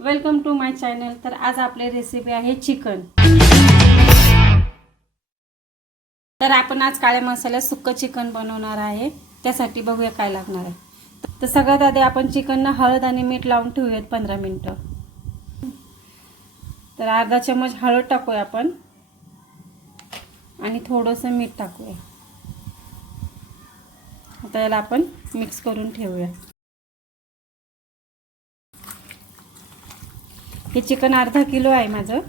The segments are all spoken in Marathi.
वेलकम टू माय चॅनल तर आज आपली रेसिपी आहे चिकन तर आपण आज काळ्या मसाल्यात सुक्क चिकन बनवणार आहे. त्यासाठी बघूया काय लागणार आहे. तर सगळ्यात आधी आपण चिकनला हळद आणि मीठ लावून ठेवूयात पंधरा मिनटं. तर अर्धा चम्मच हळद टाकूया आपण. आणि थोडंसं मीठ टाकूया. आता याला आपण मिक्स करून ठेवूया. हे चिकन अर्धा किलो आहे माझं.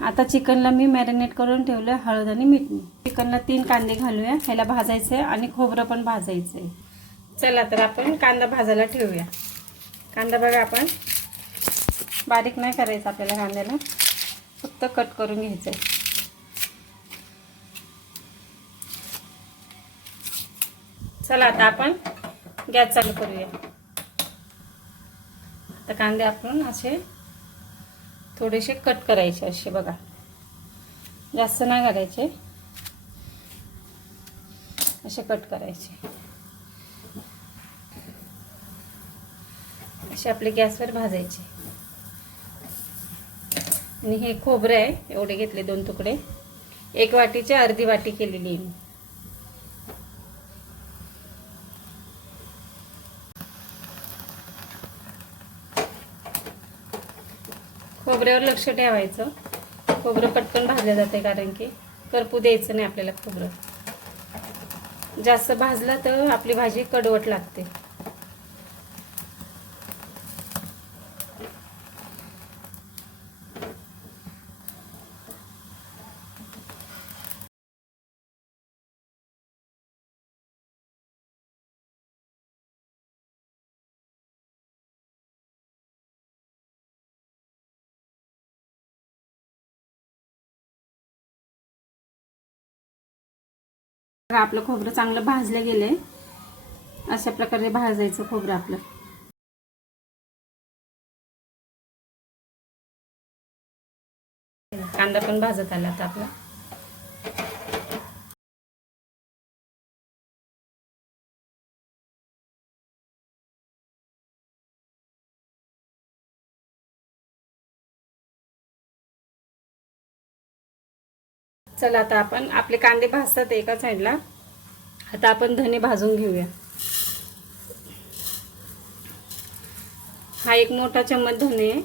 आता चिकनला मी मॅरिनेट करून ठेवलं हळद आणि मीठ. चिकनला तीन कांदे घालूया. ह्याला भाजायचं आहे आणि खोबरं पण भाजायचं आहे चला तर आपण कांदा भाजायला ठेवूया. कांदा बघा आपण. बारीक नाही करायचं आपल्याला कांद्याला. फक्त कट करून घ्यायचं आहे चला आता आपण गॅस चालू करूया. आता कांदे आपण असे थोडेसे कट करायचे असे बघा. जास्त नाही घालायचे. असे कट करायचे. असे आपले गॅसवर भाजायचे. आणि हे खोबरं आहे एवढे घेतले दोन तुकडे. एक वाटीची अर्धी वाटी केलेली आहे मी. खोबऱ्यावर लक्ष ठेवायचं. खोबरं पटकन भाजलं जाते कारण की करपू द्यायचं नाही आपल्याला खोबरं. जास्त भाजलं तर आपली भाजी कडवट लागते. आपलं खोबरं चांगलं भाजलं गेलंय. अशा प्रकारे भाजायचं खोबरं आपलं. कांदा पण भाजत आला आता आपला. चला आता आपण आपले कांदे भाजतात एका साईडला. आता आपण धने भाजून घेऊया. हा एक मोठा चम्मच धने आहे.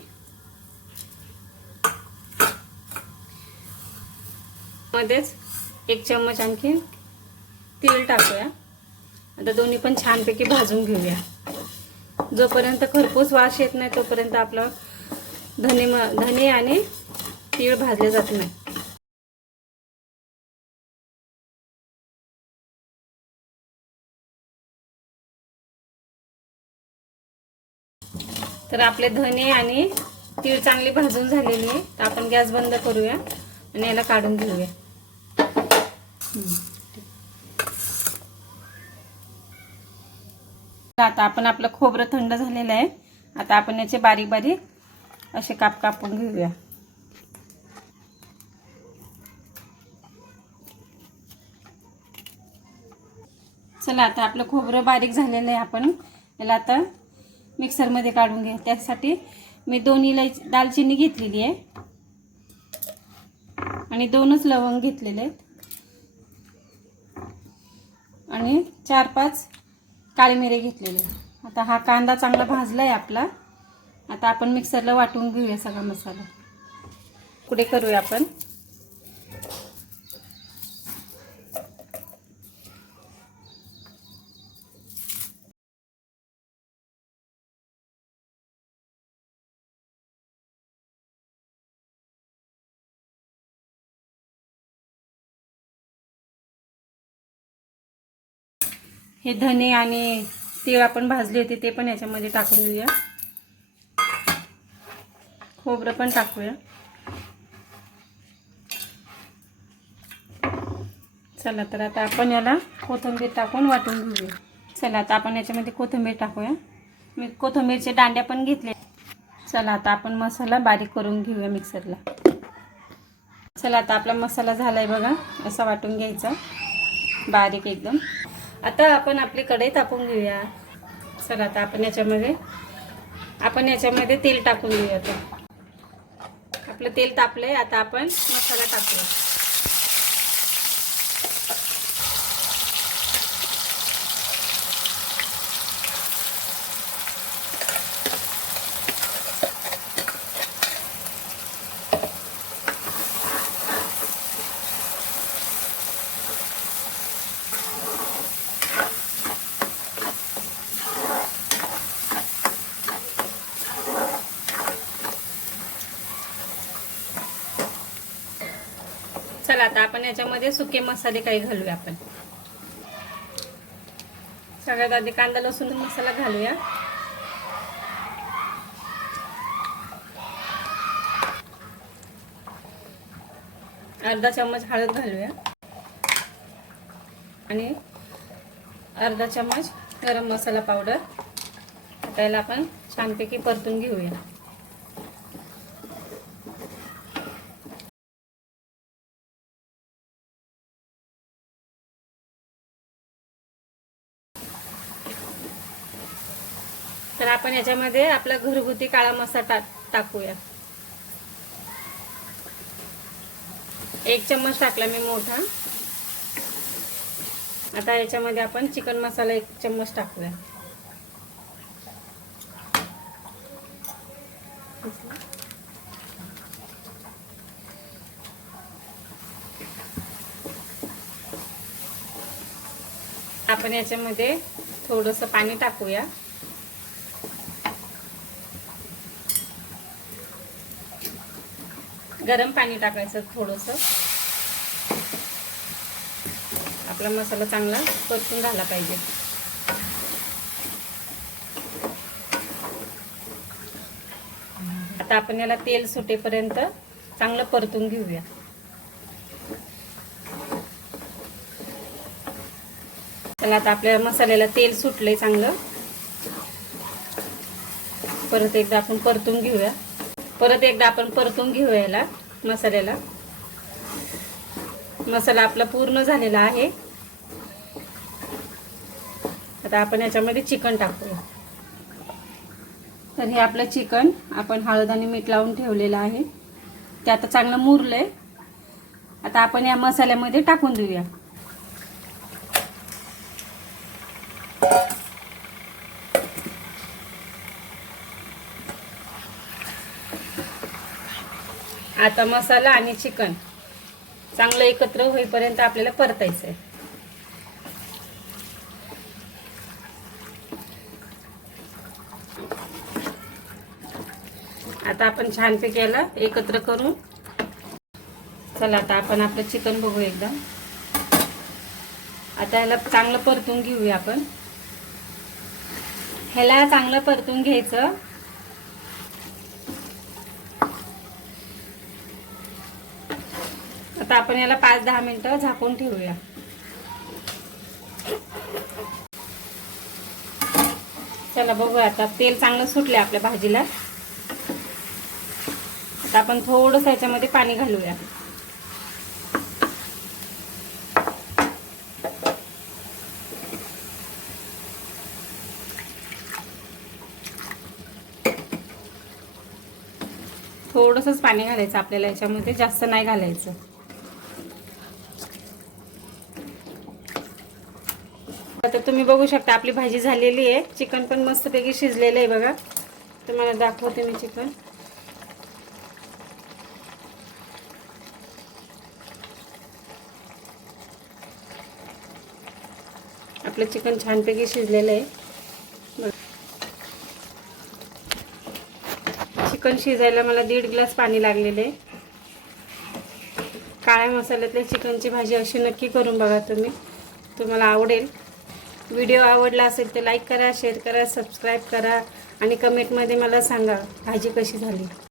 मध्येच एक चम्मच आणखी तीळ टाकूया. आता दोन्ही पण छानपैकी भाजून घेऊया. जोपर्यंत खरपूस वास येत नाही तोपर्यंत आपलं धने म धने आणि तीळ भाजले जात नाही. तर आपले धने आणि तीळ चांगली भाजून झालेली आहे. तर आपण गॅस बंद करूया आणि याला काढून घेऊया. आता आपण आपलं खोबरं थंड झालेलं आहे. आता आपण याचे बारीक बारीक असे काप कापून घेऊया. चला आता आपलं खोबरं बारीक झालेलं आहे आपण. याला आता मिक्सरमध्ये काढून घ्या. त्यासाठी मी दोन इलायची दालचिनी घेतलेली आहे. आणि दोनच लवंग घेतलेले आहेत. आणि चार पाच काळे मिरे घेतलेले आता हा कांदा चांगला भाजला आहे आपला. आता आपण मिक्सरला वाटून घेऊया सगळा मसाला. पुढे करूया आपण. हे धने आणि तीळ आपण भाजले होते ते पण याच्यामध्ये टाकून देऊया. खोबरं पण टाकूया. चला तर आता आपण याला कोथिंबीर टाकून वाटून घेऊया. चला आता आपण याच्यामध्ये कोथिंबीर टाकूया. मी कोथिंबीरचे दांड्या पण घेतले. चला आता आपण मसाला बारीक करून घेऊया मिक्सरला. चला आता आपला मसाला झाला आहे बघा असा वाटून घ्यायचा. बारीक एकदम. आता आपण आपली कढई तापून घेऊया. चला आता आपण याच्यामध्ये आपण याच्यामध्ये तेल टाकून घेऊया आता. आपलं तेल तापलंय आता आपण मसाला टाकूया. चला आता आपण याच्यामध्ये सुके मसाले काही घालूया आपण. सगळ्यात आधी कांदा लसूण मसाला घालूया. अर्धा चम्मच हळद घालूया. आणि अर्धा चम्मच गरम मसाला पावडर. त्याला आपण छानपैकी परतून घेऊया. तर आपण याच्यामध्ये आपला घरगुती काळा मसाला टा टाकूया. एक चम्मच टाकला मी मोठा. आता याच्यामध्ये आपण चिकन मसाला एक चम्मच टाकूया. आपण याच्यामध्ये थोडंसं पाणी टाकूया. गरम पाणी टाकायचं थोडंसं. आपला मसाला चांगला परतून झाला पाहिजे. आता आपण याला तेल सुटेपर्यंत चांगलं परतून घेऊया. चला आता आपल्या मसाल्याला तेल सुटलंय चांगलं. परत एकदा आपण परतून घेऊया. परत एकदा आपण परतून घेऊया याला. मसाल्याला. मसाला आपला पूर्ण झालेला आहे. आता आपण याच्यामध्ये चिकन टाकूया. तर हे आपलं चिकन आपण हळद आणि मीठ लावून ठेवलेलं आहे. ते आता चांगलं मुरलंय. आता आपण या मसाल्यामध्ये टाकून देऊया. आता मसाला आणि चिकन. चांगलं एकत्र होईपर्यंत आपल्याला परतायचं आहे आता आपण छानपैकी याला एकत्र करून चला आता आपण आपलं चिकन बघू एकदा. आता याला चांगलं परतून घेऊया आपण. ह्याला चांगलं परतून घ्यायचं. आता आपण याला पाच दहा मिनिटं झाकून ठेवूया. चला बघूया आता तेल चांगलं सुटले आपल्या भाजीला. आता आपण थोडस याच्यामध्ये पाणी घालूया. थोडंसंच पाणी घालायचं आपल्याला याच्यामध्ये जास्त नाही घालायचं. आता तुम्ही बघू शकता आपली भाजी झालेली आहे. चिकन पण मस्तपैकी शिजलेलं आहे बघा. तुम्हाला दाखवते मी चिकन. आपलं चिकन छानपैकी शिजलेलं आहे. चिकन शिजायला मला दीड ग्लास पाणी लागलेलं आहे. काळ्या मसाल्यातल्या चिकनची भाजी अशी नक्की करून बघा तुम्ही. तुम्हाला आवडेल. व्हिडिओ आवडला असेल तर लाईक करा शेअर करा सबस्क्राईब करा आणि कमेंटमध्ये मला सांगा भाजी कशी झाली?